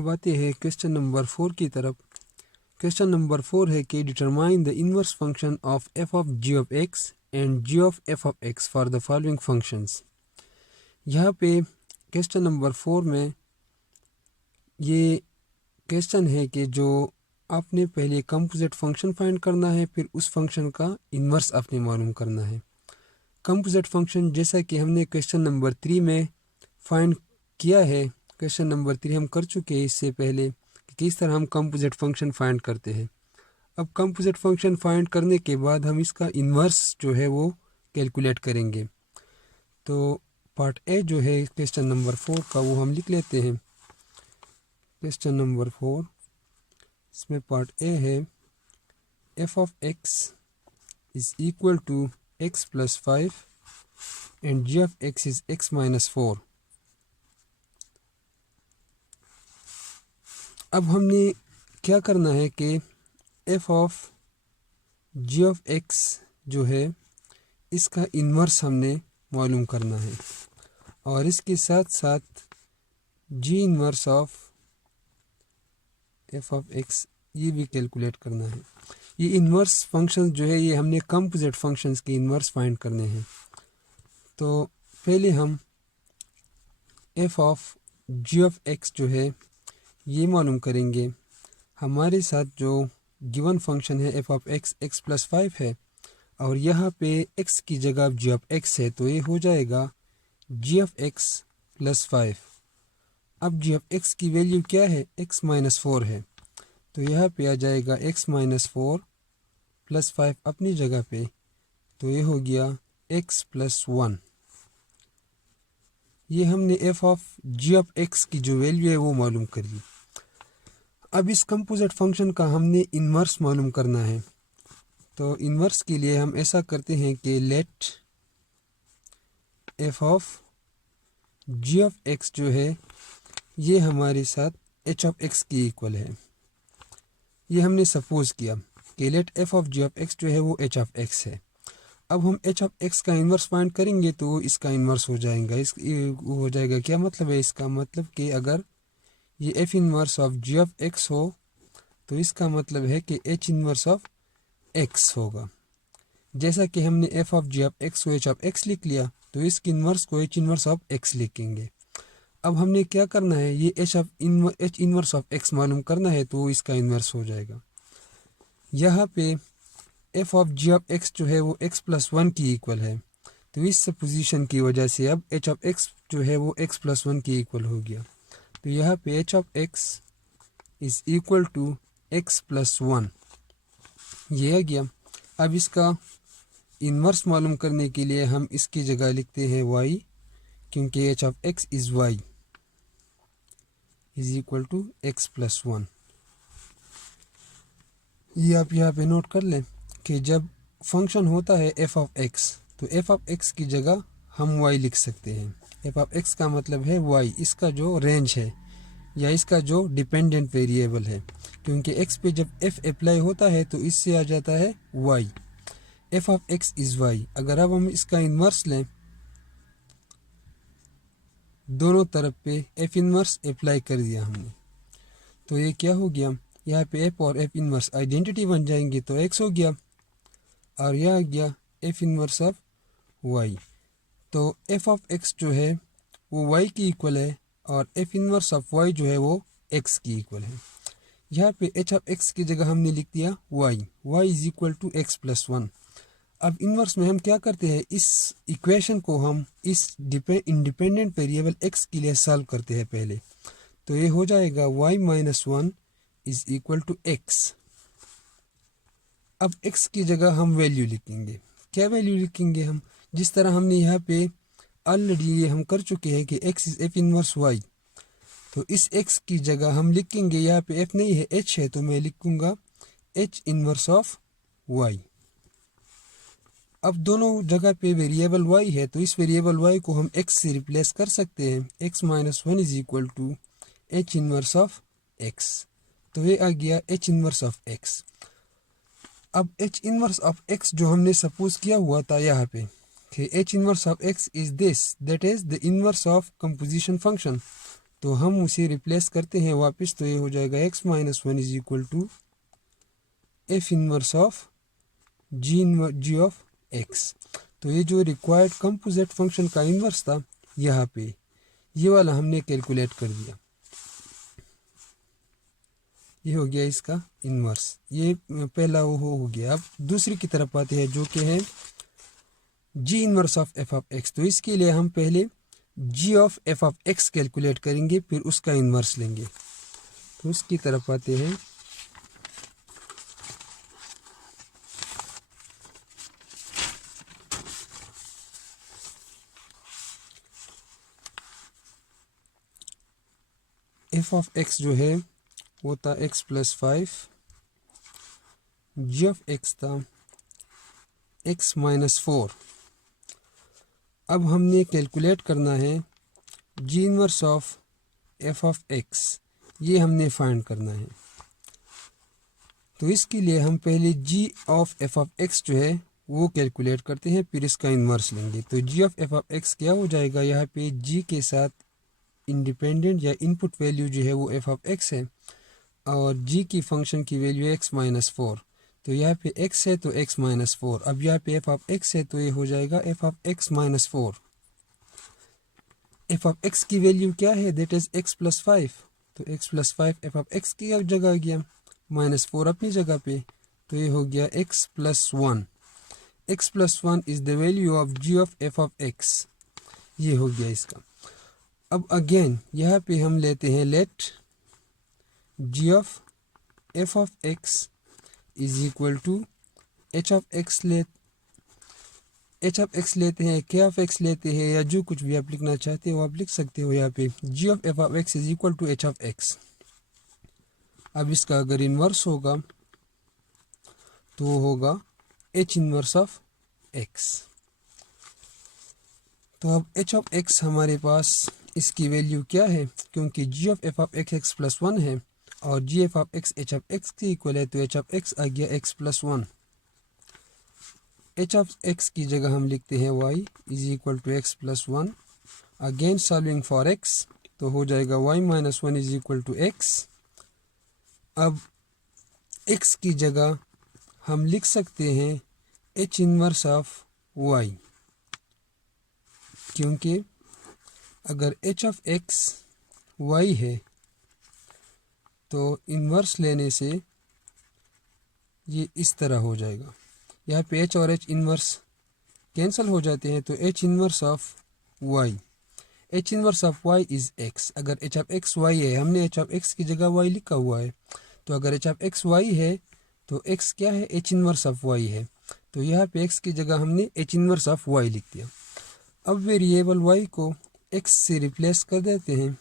अब आते हैं क्वेश्चन नंबर 4 की तरफ। क्वेश्चन नंबर 4 है कि determine the inverse function of F of ji of X and G of F of X for the following functions. यहाँ पे क्वेश्चन नंबर 4 में ये क्वेश्चन है कि जो आपने पहले कंपोजिट फंक्शन फाइंड करना है, फिर उस फंक्शन का इन्वर्स आपने मालूम करना है। कंपोजिट फंक्शन जैसा कि हमने क्वेश्चन नंबर 3 में फाइंड किया है, क्वेश्चन नंबर 3 हम कर चुके हैं इससे पहले कि किस तरह हम कंपोजिट फंक्शन फाइंड करते हैं। अब कंपोजिट फंक्शन फाइंड करने के बाद हम इसका इन्वर्स जो है वो कैलकुलेट करेंगे। तो पार्ट ए जो है क्वेश्चन नंबर 4 का वो हम लिख लेते हैं। क्वेश्चन नंबर 4 इसमें पार्ट ए है F of x is equal to x plus 5 and G of x is X minus 4। अब हमने क्या करना है कि F of ji of X जो है इसका इन्वर्स हमने मालूम करना है और इसके साथ साथ G inverse of F of x ये भी कैलकुलेट करना है। ये इन्वर्स फंक्शन जो है ये हमने कंपोजिट फंक्शंस के इन्वर्स फाइंड करने हैं। तो पहले हम F of ji of X जो है ये मालूम करेंगे। हमारे साथ जो गिवन फंक्शन है F of X X plus 5 है और यहाँ पे एक्स की जगह जी ऑफ एक्स है, तो ये हो जाएगा जी ऑफ एक्स प्लस 5। अब जी ऑफ एक्स की वैल्यू क्या है, एक्स माइनस 4 है, तो यहाँ पे आ जाएगा एक्स माइनस 4 प्लस 5 अपनी जगह पे, तो ये हो गया एक्स प्लस 1। ये हमने F of ji of X की जो वैल्यू है वो मालूम कर ली। अब इस कंपोजिट फंक्शन का हमने इन्वर्स मालूम करना है। तो इन्वर्स के लिए हम ऐसा करते हैं कि let F of ji of X जो है ये हमारे साथ एच ऑफ एक्स की इक्वल है। ये हमने सपोज किया कि let F of ji of X जो है वो एच ऑफ एक्स है। अब हम एच ऑफ एक्स का इन्वर्स फाइंड करेंगे तो इसका इन्वर्स हो जाएगा। हो जाएगा क्या मतलब है इसका, मतलब कि अगर ये F inverse of ji of X हो तो इसका मतलब है कि एच इन्वर्स ऑफ एक्स होगा। जैसा कि हमने F of ji of X को एच ऑफ एक्स लिख लिया तो इसकी इन्वर्स को एच इन्वर्स ऑफ एक्स लिखेंगे। अब हमने क्या करना है, ये एच इन्वर्स ऑफ एक्स मालूम करना है तो इसका इन्वर्स हो जाएगा। यहाँ पे F of ji of X जो है वो एक्स प्लस 1 की इक्वल है, तो इस पोजीशन की वजह से अब एच ऑफ एक्स जो है वो एक्स प्लस 1 की इक्वल हो गया। तो यहाँ पे H of x is equal to x plus 1 ये आ गया। अब इसका इन्वर्स मालूम करने के लिए हम इसकी जगह लिखते हैं y, क्योंकि H of x is y is equal to x plus 1। ये आप यहाँ पे नोट कर लें कि जब फंक्शन होता है एफ ऑफ एक्स तो एफ ऑफ एक्स की जगह हम y लिख सकते हैं। एफ ऑफ एक्स का मतलब है y, इसका जो रेंज है या इसका जो डिपेंडेंट वेरिएबल है, क्योंकि x पे जब f अप्लाई होता है तो इससे आ जाता है y। F of x is y। अगर अब हम इसका इन्वर्स लें, दोनों तरफ पे f इन्वर्स अप्लाई कर दिया हमने, तो ये क्या हो गया, यहाँ पे f और f इन्वर्स आइडेंटिटी बन जाएंगे तो x हो गया और यह आ गया f इन्वर्स ऑफ y। तो f ऑफ x जो है वो y की इक्वल है और f इन्वर्स ऑफ y जो है वो x की इक्वल है। यहाँ पे h ऑफ x की जगह हमने लिख दिया y is equal to x plus 1। अब इन्वर्स में हम क्या करते हैं, इस इक्वेशन को हम इस इंडिपेंडेंट वेरिएबल x के लिए सॉल्व करते हैं पहले, तो ये हो जाएगा y minus 1 is equal to x. अब x की जगह हम वैल्यू लिखेंगे। क्या वैल्यू लिखेंगे हम, जिस तरह हमने यहाँ पे ऑलरेडी ये हम कर चुके हैं कि x is F inverse y, तो इस x की जगह हम लिखेंगे, यहाँ पे f नहीं है h है तो मैं लिखूंगा h इनवर्स ऑफ y। अब दोनों जगह पे वेरिएबल y है तो इस वेरिएबल y को हम x से रिप्लेस कर सकते हैं। x minus 1 is equal to h inverse of x, तो ये आ गया h इनवर्स ऑफ x। अब h इनवर्स ऑफ x जो हमने सपोज किया हुआ था यहाँ पे कि h inverse of x is this, that is the inverse of composition function, तो हम उसे रिप्लेस करते हैं वापस, तो ये हो जाएगा x minus one is equal to f inverse of ji of x। तो ये जो रिक्वायर्ड कंपोजिट फंक्शन का इन्वर्स था यहाँ पे, ये वाला हमने कैलकुलेट कर दिया। ये हो गया इसका इन्वर्स, ये पहला वो हो गया। अब दूसरी की तरफ आते हैं जो कि है G inverse of F of x. तो इसके लिए हम पहले G of F of X calculate करेंगे, फिर उसका इन्वर्स लेंगे। तो उसकी तरफ आते हैं। एफ ऑफ एक्स जो है वो था x plus 5, g of x था एक्स माइनस 4। अब हमने कैलकुलेट करना है g inverse of F of x, ये हमने फाइंड करना है। तो इसके लिए हम पहले G of F of X जो है वो कैलकुलेट करते हैं, फिर इसका इन्वर्स लेंगे। तो जी ऑफ एफ ऑफ एक्स क्या हो जाएगा, यहाँ पे जी के साथ इंडिपेंडेंट या इनपुट वैल्यू जो है वो एफ ऑफ एक्स है, और जी की फंक्शन की वैल्यू एक्स माइनस 4। तो यहाँ पे x है तो x माइनस 4। अब यहाँ पे एफ ऑफ एक्स है तो ये हो जाएगा F of x minus 4। F of X की वैल्यू क्या है, दैट इज x प्लस 5। तो x plus 5 F of X की जगह आ गया, माइनस 4 अपनी जगह पे, तो ये हो गया x plus 1। x plus 1 is the value of g of F of x. ये हो गया इसका। अब अगेन यहाँ पे हम लेते हैं let g of F of x is equal to H of x लेते हैं, के ऑफ एक्स लेते हैं, या जो कुछ भी आप लिखना चाहते हो आप लिख सकते हो। यहाँ पे G of F of x is equal to H of X. अब इसका अगर इन्वर्स होगा तो वो होगा एच इन्वर्स ऑफ एक्स। तो अब एच ऑफ एक्स हमारे पास इसकी वैल्यू क्या है, क्योंकि G of F of X X plus 1 है और G F of X H of X के इक्वल है, तो एच ऑफ एक्स आ गया X plus 1। H of X की जगह हम लिखते हैं y is equal to x plus 1। Again solving for x, तो हो जाएगा y minus 1 is equal to x. अब x की जगह हम लिख सकते हैं h इनवर्स ऑफ y, क्योंकि अगर h ऑफ x y है तो इन्वर्स लेने से ये इस तरह हो जाएगा। यहाँ पे h और h इन्वर्स कैंसिल हो जाते हैं, तो h inverse of y, h inverse of y is x। अगर h ऑफ x y है, हमने h ऑफ x की जगह y लिखा हुआ है, तो अगर h ऑफ x y है तो x क्या है, h इन्वर्स ऑफ y है। तो यहाँ पे x की जगह हमने h इन्वर्स ऑफ y लिख दिया। अब वेरिएबल y को x से रिप्लेस कर देते हैं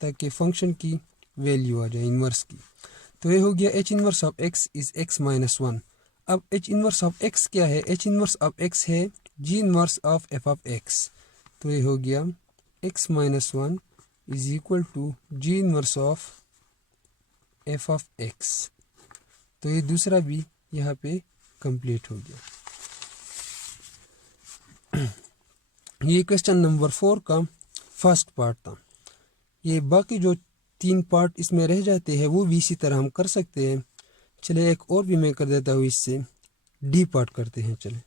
ताकि फंक्शन की वैल्यू आ जाए इन्वर्स की। तो ये हो गया h inverse of x is x minus 1। अब h इन्वर्स ऑफ x क्या है, h इन्वर्स ऑफ x है g inverse of f of x। तो ये हो गया x minus 1 is equal to g inverse of f of x। तो ये दूसरा भी यहाँ पे कंप्लीट हो गया। ये क्वेश्चन नंबर 4 का फर्स्ट पार्ट था। ये बाकी जो 3 पार्ट इसमें रह जाते हैं वो भी इसी तरह हम कर सकते हैं। चले एक और भी मैं कर देता हूँ, इससे डी पार्ट करते हैं। चले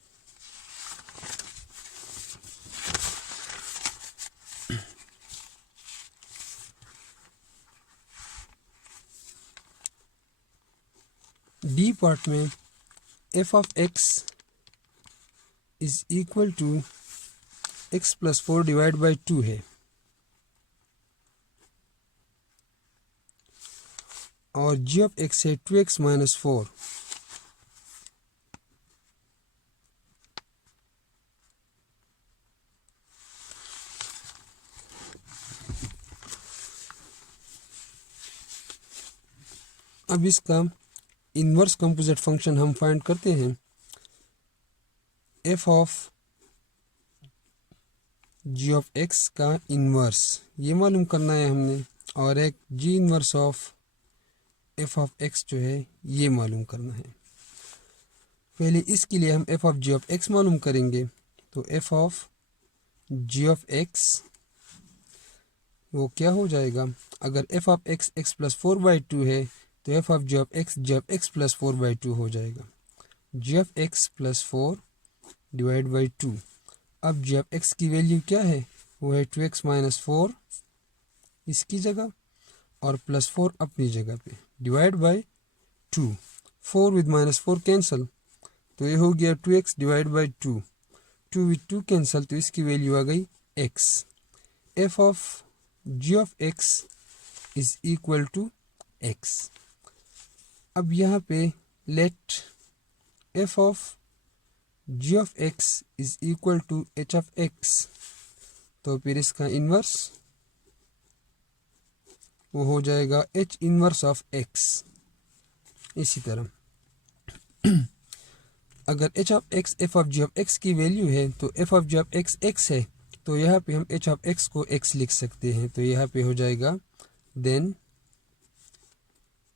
डी पार्ट में f of x is equal to x plus 4 divide by 2 है, और जी ऑफ एक्स है 2x माइनस 4। अब इसका इन्वर्स कंपोजिट फंक्शन हम फाइंड करते हैं। F of ji of X का इन्वर्स ये मालूम करना है हमने, और एक G inverse of F of X जो है ये मालूम करना है। पहले इसके लिए हम F of ji of X मालूम करेंगे। तो F of ji of X वो क्या हो जाएगा, अगर F of X X plus 4/2 है तो F of ji of X plus 4/2 हो जाएगा। G of X plus 4 divide by 2। अब जी ऑफ एक्स की वैल्यू क्या है, वो है 2x माइनस 4 इसकी जगह और प्लस 4 अपनी जगह पे, divide by 2। 4 with minus 4 cancel, तो ये हो गया 2x divide by 2। 2 with 2 cancel, तो इसकी वैल्यू आ गई x। F of ji of x is equal to x। अब यहाँ पे let F of ji of x is equal to H of x, तो फिर इसका इन्वर्स वो हो जाएगा h इन्वर्स ऑफ x। इसी तरह अगर h of x f of g of x की वैल्यू है तो f of g of x x है, तो यहाँ पे हम h ऑफ x को x लिख सकते हैं। तो यहाँ पे हो जाएगा then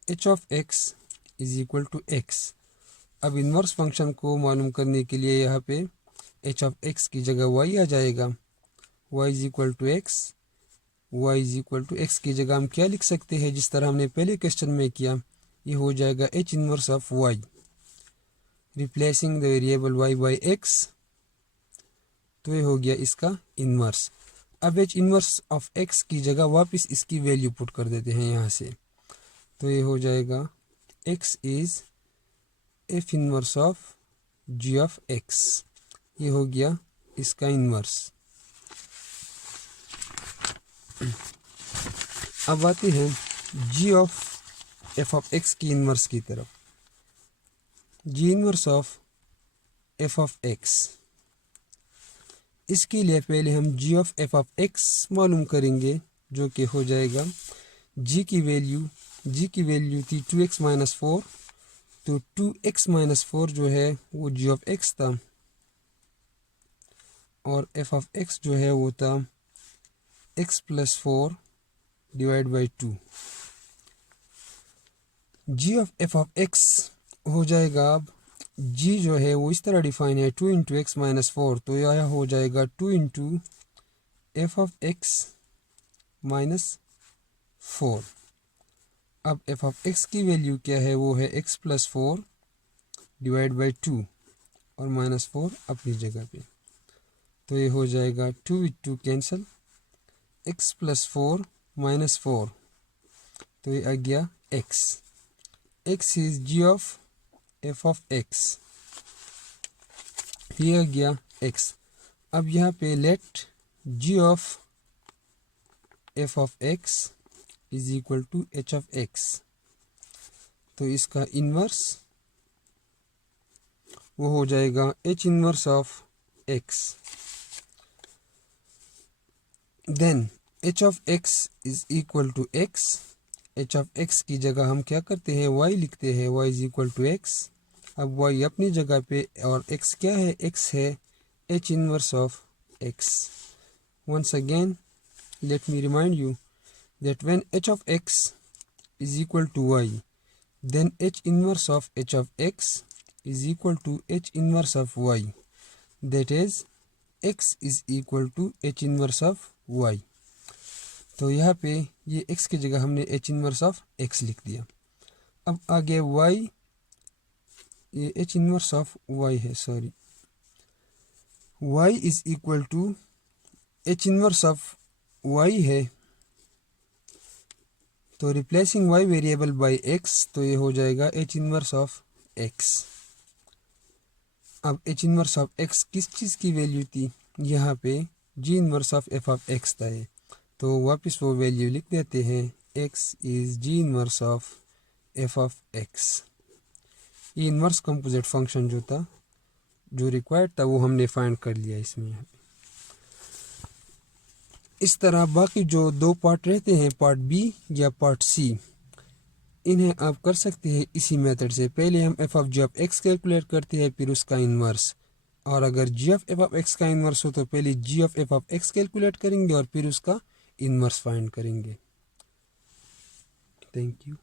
h of x is equal to x। अब इन्वर्स फंक्शन को मालूम करने के लिए यहाँ पे h ऑफ x की जगह y आ जाएगा। y is equal to x, y is equal to x की जगह हम क्या लिख सकते हैं, जिस तरह हमने पहले क्वेश्चन में किया, ये हो जाएगा h inverse of y, replacing the variable y by x, तो ये हो गया इसका इन्वर्स। अब h इन्वर्स ऑफ x की जगह वापस इसकी वैल्यू पुट कर देते हैं यहाँ से, तो ये हो जाएगा x is f inverse of g of x। ये हो गया इसका इन्वर्स। अब आते हैं g of f of x की इन्वर्स की तरफ। g inverse of f of x, इसके लिए पहले हम g of f of x मालूम करेंगे, जो कि हो जाएगा g की वैल्यू थी 2x माइनस 4, तो 2x माइनस 4 जो है वो g ऑफ x था, और f ऑफ x जो है वो था x plus 4 divide by 2। g of f of x हो जाएगा, अब g जो है वो इस तरह डिफाइन है 2 इंटू एक्स माइनस 4, तो यह हो जाएगा 2 into F of x minus 4। अब f ऑफ x की वैल्यू क्या है, वो है x प्लस 4 डिवाइड बाई 2 और माइनस 4 अपनी जगह पे, तो ये हो जाएगा 2 with 2 cancel, x plus 4 minus 4, तो ये आ गया x। x is g of f of x, ये आ गया x। अब यहाँ पे लेट g of f of x is equal to h of x, तो इसका इन्वर्स वो हो जाएगा h inverse of x। Then h of x is equal to x। h of x की जगह हम क्या करते हैं, y लिखते हैं, y is equal to x। अब y अपनी जगह पे और x क्या है, x है h inverse of x। once again let me remind you that when h of x is equal to y, then h inverse of h of x is equal to h inverse of y, that is x is equal to h inverse of y। तो यहाँ पे ये x की जगह हमने h inverse of x लिख दिया। अब आगे y, ये h इन्वर्स ऑफ y है, sorry, y is equal to h inverse of y है, तो replacing y variable by x, तो ये हो जाएगा h इन्वर्स ऑफ x। अब h इन्वर्स ऑफ x किस चीज़ की वैल्यू थी, यहाँ पे g inverse of f of x था, तो वापस वो वैल्यू लिख देते हैं, x is g inverse of f of x। ये इन्वर्स कंपोजिट फंक्शन जो था, जो रिक्वायर्ड था, वो हमने फाइंड कर लिया इसमें। यहाँ पे इस तरह बाकी जो दो पार्ट रहते हैं, पार्ट बी या पार्ट सी, इन्हें आप कर सकते हैं इसी मेथड से। पहले हम F of ji of X calculate करते हैं, फिर उसका इन्वर्स, और अगर G of F of X का इन्वर्स हो तो पहले G of F of X calculate करेंगे और फिर उसका इन्वर्स फाइंड करेंगे। Thank you.